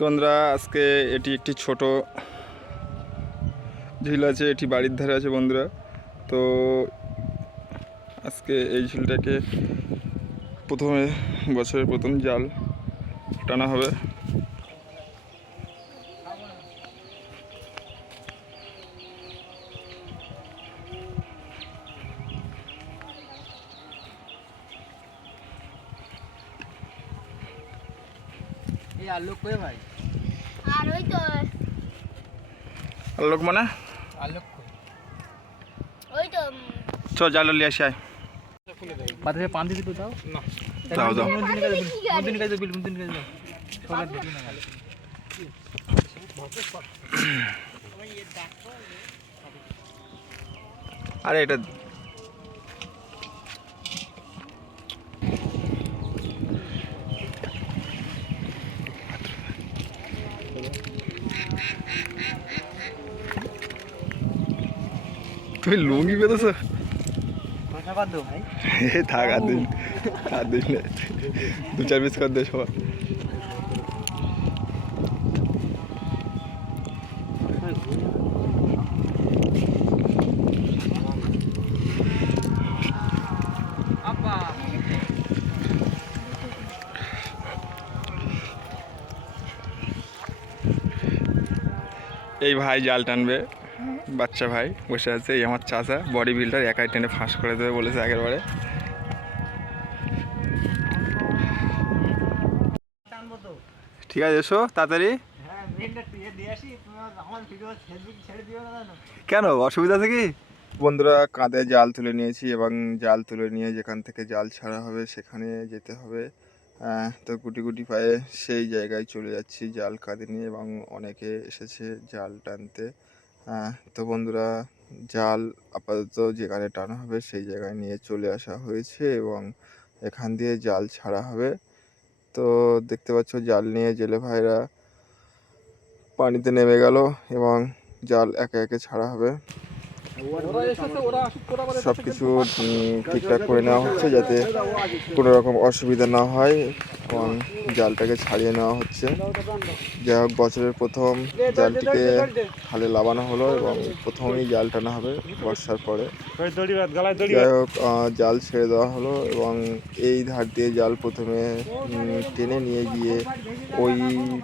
তো বন্ধুরা আজকে এটি একটি ছোট ঝিল আছে, এটি বাড়ির ধারে আছে বন্ধুরা। তো আজকে এই ঝিলটাকে প্রথমে বছরের প্রথম জাল টানা হবে। এই আলু কই ভাই? আর ওই তো আর লোক মানে আলু কই? ওই তো উম, চ জাল লিয়ে আসি আয়। পাতে পান দিতে তো দাও না। দাও দাও মুদিন কাজ বিল মুদিন কাজ দাও আরে এটা তুমি লুঙ্গি পেতেছ থাক আর দিন আর দিন না। দু চার পিস কর দে সবার। এই ভাই জাল টানবে। বাচ্চা ভাই বসে আছে, এই আমার চাচা। বডি বিল্ডার একাই টেনে ফাঁস করে দেবে বলেছে আগের বারে ঠিক আছে, এসো, তাড়াতাড়ি। কেন, অসুবিধা আছে কি? বন্ধুরা, কাঁধে জাল তুলে নিয়েছি এবং জাল তুলে নিয়ে যেখান থেকে জাল ছাড়া হবে সেখানে যেতে হবে। তো গুটি গুটি পায়ে সেই জায়গায় চলে যাচ্ছি জাল কাঁধে নিয়ে এবং অনেকে এসেছে জাল টানতে। তো বন্ধুরা, জাল আপাতত যেখানে টানা হবে সেই জায়গায় নিয়ে চলে আসা হয়েছে এবং এখান দিয়ে জাল ছাড়া হবে। তো দেখতে পাচ্ছ, জাল নিয়ে জেলে ভাইরা পানিতে নেমে গেল এবং জাল একে একে ছাড়া হবে। সব কিছু ঠিকঠাক করে নেওয়া হচ্ছে যাতে কোনো রকম অসুবিধা না হয় এবং জালটাকে ছাড়িয়ে নেওয়া হচ্ছে। যাই হোক বছরের প্রথম জালটিকে খালে লাগানো হলো এবং প্রথমেই জাল টানা হবে বর্ষার পরে। যাই হোক জাল ছেড়ে দেওয়া হলো এবং এই ধার দিয়ে জাল প্রথমে টেনে নিয়ে গিয়ে ওই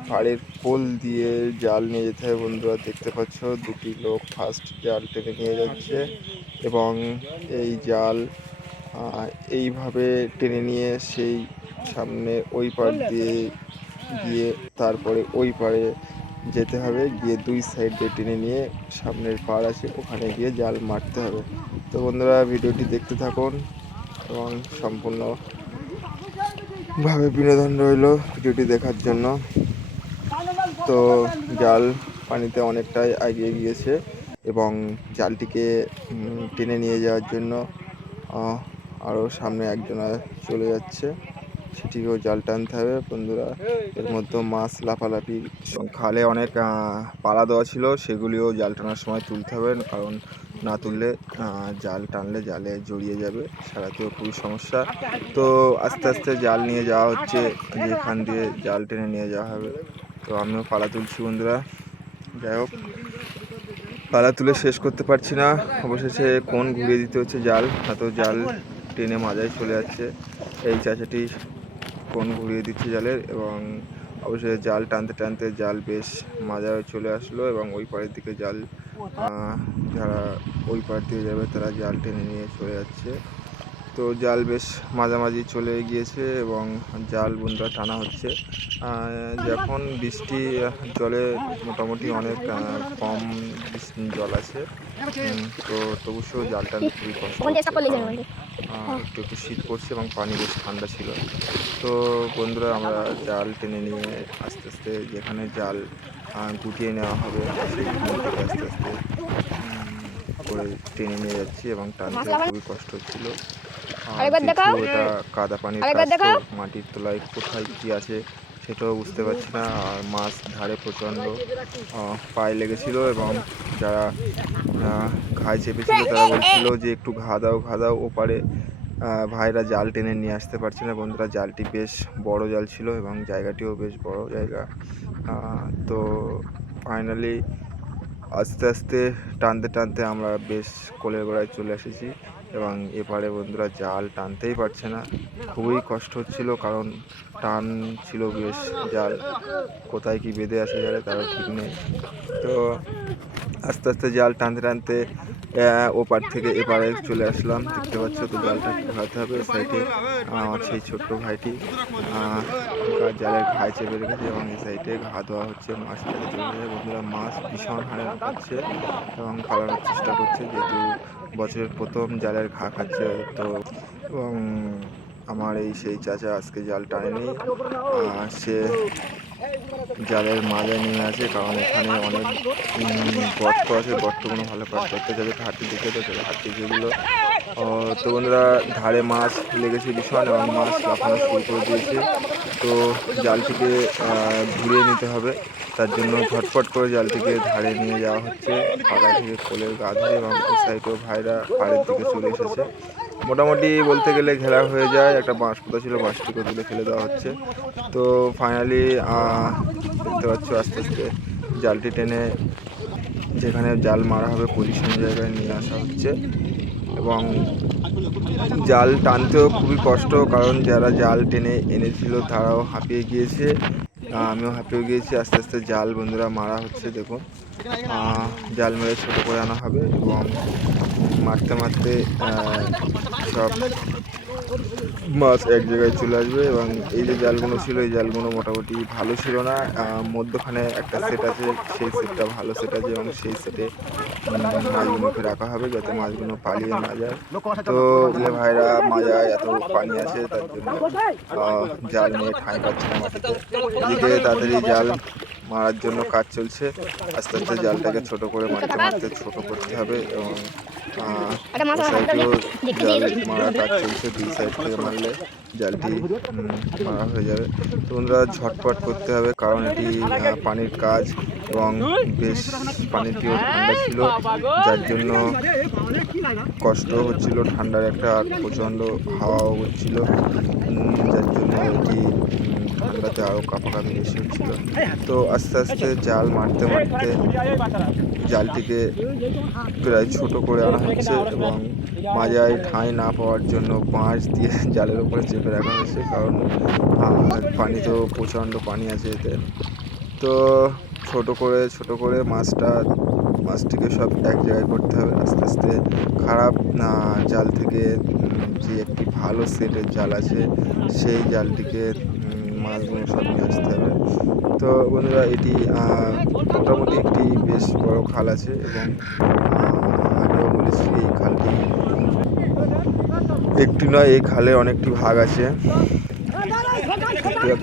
পাড়ের কোল দিয়ে জাল নিয়ে যেতে হবে বন্ধুরা দেখতে পাচ্ছ দুটি লোক ফার্স্ট জাল টেনে নিয়ে যাচ্ছে এবং এই জাল এইভাবে টেনে নিয়ে সেই সামনে ওই পার দিয়ে গিয়ে তারপরে ওই পাড়ে যেতে হবে। গিয়ে দুই সাইড দিয়ে টেনে নিয়ে সামনের পাড় আছে, ওখানে গিয়ে জাল মারতে হবে। তো বন্ধুরা, ভিডিওটি দেখতে থাকুন এবং সম্পূর্ণ ভাবে বিনোদন রইল ভিডিওটি দেখার জন্য। তো জাল পানিতে অনেকটাই এগিয়ে গিয়েছে। এবং জালটিকে টেনে নিয়ে যাওয়ার জন্য আরও সামনে একজনা চলে যাচ্ছে। সেটিকেও জাল টানতে হবে। বন্ধুরা, এর মধ্যে মাছ লাফালাফি খালে অনেক পালা দেওয়া ছিল। সেগুলিও জাল টানার সময় তুলতে হবে, কারণ না তুললে জাল টানলে জালে জড়িয়ে যাবে, সারাতেও খুবই সমস্যা। তো আস্তে আস্তে জাল নিয়ে যাওয়া হচ্ছে, যেখান দিয়ে জাল টেনে নিয়ে যাওয়া হবে। তো আমিও পালা তুলছি, বন্ধুরা। যাই হোক পালা তুলে শেষ করতে পারছি না। অবশেষে কোন ঘুরিয়ে দিতে হচ্ছে জাল? এত জাল টেনে মাজায় চলে যাচ্ছে। এই চাচাটি কোন ঘুরিয়ে দিচ্ছে জালের? এবং অবশেষে জাল টানতে টানতে জাল বেশ মাজায় চলে আসলো এবং ওই পাড়ের দিকে জাল যারা ওই পাড় দিয়ে যাবে তারা জাল টেনে নিয়ে চলে যাচ্ছে। তো জাল বেশ মাঝামাঝি চলে গিয়েছে এবং জাল বন্ধুরা টানা হচ্ছে। যখন বৃষ্টি জলে মোটামুটি অনেক কম জল আছে। তো তবু সেও জাল টানতে খুবই কষ্ট থেকে একটা একটু শীত পড়ছে এবং পানি বেশ ঠান্ডা ছিল। তো বন্ধুরা আমরা জাল টেনে নিয়ে আস্তে আস্তে যেখানে জাল গুটিয়ে নেওয়া হবে সেখান আস্তে আস্তে করে টেনে নিয়ে যাচ্ছি এবং টানতে খুবই কষ্ট হচ্ছিল। এটা কাদা পানির কাজ মাটির তলায় কোথায় কি আছে। সেটাও বুঝতে পারছি না। আর মাছ ধারে প্রচণ্ড পায়ে লেগেছিল এবং যারা ঘায়ে চেপেছিল তারা বলছিল যে একটু ঘা দাও ঘা দাও, ওপারে ভাইরা জাল টেনে নিয়ে আসতে পারছে না। বন্ধুরা, জালটি বেশ বড় জাল ছিল এবং জায়গাটিও বেশ বড় জায়গা। তো ফাইনালি আস্তে আস্তে, টানতে টানতে আমরা বেশ কোলের গোড়ায় চলে এসেছি। এবং এপারে বন্ধুরা জাল টানতেই পারছে না। খুবই কষ্ট হচ্ছিল কারণ টান ছিল বেশ। জাল কোথায় কি বেঁধে আসে জালে তারও ঠিক নেই। তো আস্তে আস্তে জাল টানতে টানতে ওপার থেকে এপারে চলে আসলাম। দেখতে পাচ্ছ তো জালটা ঘোরাতে হবে সাইডে আমার সেই ছোট্ট ভাইটি। জালের ঘায়ে চেপে রেখেছে এবং এই সাইডে ঘা দেওয়া হচ্ছে মাছটাকে চলে যায়। বন্ধুরা, মাছ ভীষণ হারে পাচ্ছে এবং খাওয়ানোর চেষ্টা করছে, যেহেতু বছরের প্রথম জালের ঘা খাচ্ছে তো। এবং আমার এই সেই চাচা আজকে জাল টানেনি। সে জালের মালে নিয়ে আছে কারণ এখানে অনেক গর্ত আছে গর্তগুলো ভালো করে করতে যাবে হাতি দেখে তো হাতি যেগুলো তো বন্ধুরা, ধারে মাছ লেগেছে ভীষণ এবং মাছ লাফানো শুরু করে দিয়েছে। তো জালটিকে ঘুরিয়ে নিতে হবে। তার জন্য ঝটপট করে জালটিকে ধারে নিয়ে যাওয়া হচ্ছে। পাড়া থেকে কোলের গা ধরে এবং সাইডেও ভাইরা পাড়ের দিকে চলে এসেছে। মোটামুটি বলতে গেলে ঘেরা হয়ে যায়। একটা বাঁশ পোতা ছিল বাঁশটিকে তুলে ফেলে দেওয়া হচ্ছে। তো ফাইনালি দেখতে পাচ্ছ আস্তে আস্তে জালটি টেনে যেখানে জাল মারা হবে পজিশন জায়গায় নিয়ে আসা হচ্ছে। এবং জাল টানতেও খুবই কষ্ট, কারণ যারা জাল টেনে এনেছিল তারাও হাঁপিয়ে গিয়েছে। আমিও হাঁপিয়ে গিয়েছি। আস্তে আস্তে জাল বন্ধুরা মারা হচ্ছে, দেখুন। জাল মেরে ছোটো করে আনা হবে এবং মারতে মারতে সব মাছ এক জায়গায় চলে আসবে এবং এই যে জালগুলো ছিল, এই জালগুলো মোটামুটি ভালো ছিল না। মধ্যখানে একটা সেট আছে, সেই সেটটা ভালো সেট আছে এবং সেই সেটে মাছগুলোকে রাখা হবে যাতে মাছগুলো পালিয়ে না যায়। তো বলে ভাইরা মাজায় এত পানি আছে তার জন্য জাল নিয়ে ঠাঁই পাচ্ছে না। এদিকে তাড়াতাড়ি জাল মারার জন্য কাজ চলছে। আস্তে আস্তে জালটাকে ছোট করে মারতে মারতে ছোট করতে হবে এবং সাইডেও জাল মারা কাজ চলছে দুই সাইড থেকে মারলে জালটি মারা হয়ে যাবে। তো ঝটপট করতে হবে কারণ এটি পানির কাজ। এবং বেশ পানিটিও ঠান্ডা ছিল যার জন্য কষ্ট হচ্ছিল ঠান্ডার একটা প্রচণ্ড হাওয়াও হচ্ছিল যার জন্য এটি ঠান্ডাতে আরও কাঁপাকাঁপি বেশি হচ্ছিল। তো আস্তে আস্তে জাল মারতে মারতে জালটিকে প্রায় ছোট করে আনা হচ্ছে এবং মাজায় ঠাঁই না পাওয়ার জন্য বাঁশ দিয়ে জালের উপরে চেপে রাখা হয়েছে কারণ পানি তো প্রচণ্ড পানি আছে এতে। তো ছোট করে ছোট করে মাছটা, মাছটিকে সব এক জায়গায় করতে হবে। আস্তে আস্তে খারাপ না জাল থেকে যে একটি ভালো সেটের জাল আছে, সেই জালটিকে মাছগুলো সব নিয়ে আসতে হবে। তো বন্ধুরা, এটি মোটামুটি একটি বেশ বড় খাল আছে এবং আগেও বলেছি এই খালটি একটি নয়, এই খালে অনেকটি ভাগ আছে।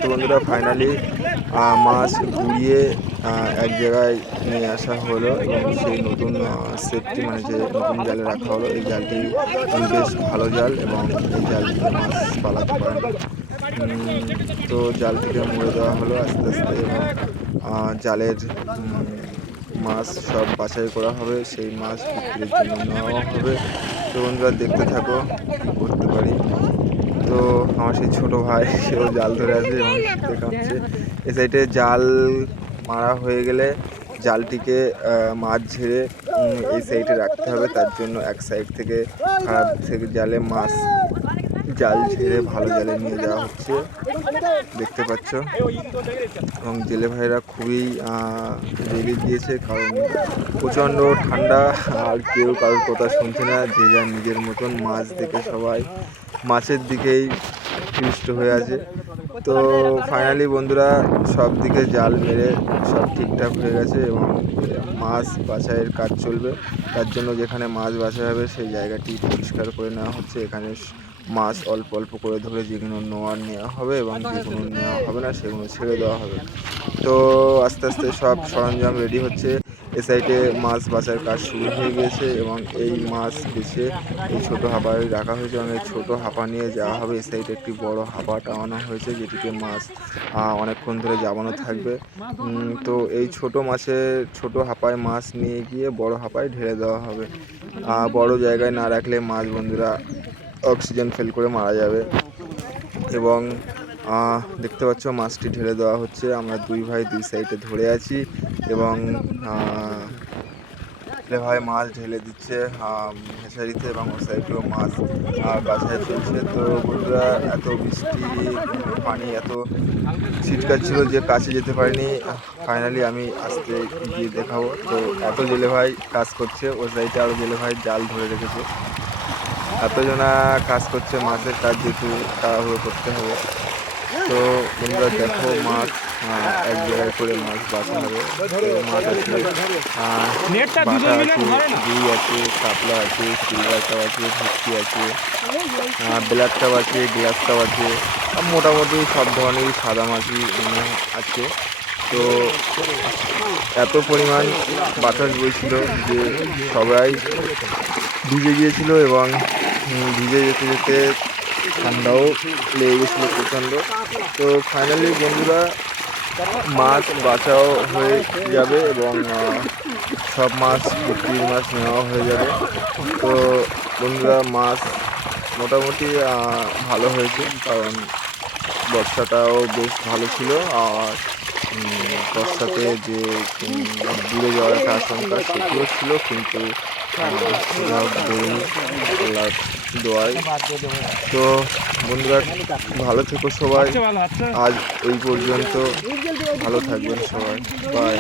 তো বন্ধুরা ফাইনালি মাছ ঘুরিয়ে এক জায়গায় নিয়ে আসা হলো এবং সেই নতুন সেটটি মানে যে নতুন জালে রাখা হলো এই জালটি বেশ ভালো জাল এবং এই জাল থেকে মাছ পালাতে উম, তো জালটিকে মুড়ে দেওয়া হলো আস্তে আস্তে এবং জালের মাছ সব বাছাই করা হবে সেই মাছ বিক্রির জন্য নেওয়া হবে। তো বন্ধুরা দেখতে থাকো করতে পারি। তো আমার সেই ছোটো ভাই সেও জাল ধরে আছে এবং কাঁপছে। এ সাইডে জাল মারা হয়ে গেলে জালটিকে মাছ ঝেড়ে এই সাইডে রাখতে হবে। তার জন্য এক সাইড থেকে খারাপ থেকে জালে মাছ, জাল ঝেড়ে ভালো জালে নিয়ে যাওয়া হচ্ছে। দেখতে পাচ্ছ? এবং জেলে ভাইরা খুবই রেগে গিয়েছে কারণ প্রচণ্ড ঠান্ডা। আর কেউ কারোর কথা শুনছে না, যে যার নিজের মতন মাছ দেখে সবাই। মাছের দিকেই পৃষ্ট হয়ে আছে। তো ফাইনালি বন্ধুরা সব দিকে জাল মেরে সব ঠিকঠাক হয়ে গেছে এবং মাছ বাছাইয়ের কাজ চলবে। তার জন্য যেখানে মাছ বাছাই হবে সেই জায়গাটি পরিষ্কার করে নেওয়া হচ্ছে। এখানে মাছ অল্প অল্প করে ধরে যেগুলো নেওয়ার নেওয়া হবে এবং যেগুলো নেওয়া হবে না সেগুলো ছেড়ে দেওয়া হবে। তো আস্তে আস্তে সব সরঞ্জাম রেডি হচ্ছে। এ সাইডে মাছ বাছার কাজ শুরু হয়ে গিয়েছে এবং এই মাছ বেছে এই ছোটো হাঁপায় রাখা হয়েছে। এবং এই ছোটো হাঁপা নিয়ে যাওয়া হবে। এই সাইডে একটি বড় হাঁপা টাঙানো হয়েছে যেটিকে মাছ অনেকক্ষণ ধরে জাবানো থাকবে। তো এই ছোট মাছের ছোট হাঁপায় মাছ নিয়ে গিয়ে বড় হাঁপায় ঢেলে দেওয়া হবে। বড় জায়গায় না রাখলে মাছ বন্ধুরা অক্সিজেন ফেল করে মারা যাবে। এবং দেখতে পাচ্ছ মাছটি ঢেলে দেওয়া হচ্ছে। আমরা দুই ভাই দুই সাইডে ধরে আছি। এবং ভাই মাছ ঢেলে দিচ্ছে হেসারিতে এবং ও সাইডেও মাছ বাছাই চলছে। তো বন্ধুরা, এত বৃষ্টি, পানি, এত ছিটকাচ্ছিল যে কাছে যেতে পারিনি। ফাইনালি আমি আসতে গিয়ে দেখাবো। তো এত জেলে ভাই কাজ করছে ও সাইডে আরও জেলে ভাই জাল ধরে রেখেছে। এতজনা কাজ করছে মাছের কাজ যেহেতু তাড়াহুড়ো করতে হবে। তো বন্ধুরা দেখো মাছ এক জায়গায় করে মাছ বাছা হবে। তো মাছ আছে বাটা আছে রুই আছে কাতলা আছে সিলভার কাপ আছে ভুটকি আছে ব্ল্যাক কাপ আছে গ্লাস কাপ আছে মোটামুটি সব ধরনেরই সাদা মাছই আছে। তো এত পরিমাণ বাতাস বইছিল যে সবাই ভিজে গিয়েছিল এবং ভিজে যেতে যেতে ঠান্ডাও লেগে গেছিল প্রচণ্ড। তো ফাইনালি বন্ধুরা মাছ বাঁচাও হয়ে যাবে এবং সব মাছ বিক্রির মাছ নেওয়া হয়ে যাবে। তো বন্ধুরা মাছ মোটামুটি ভালো হয়েছে কারণ বর্ষাটাও বেশ ভালো ছিল আর বর্ষাতে যে দূরে যাওয়ার একটা আশঙ্কা সেটিও ছিল, কিন্তু তো বন্ধুরা ভালো থেকো সবাই। আজ এই পর্যন্ত ভালো থাকবেন সবাই। বাই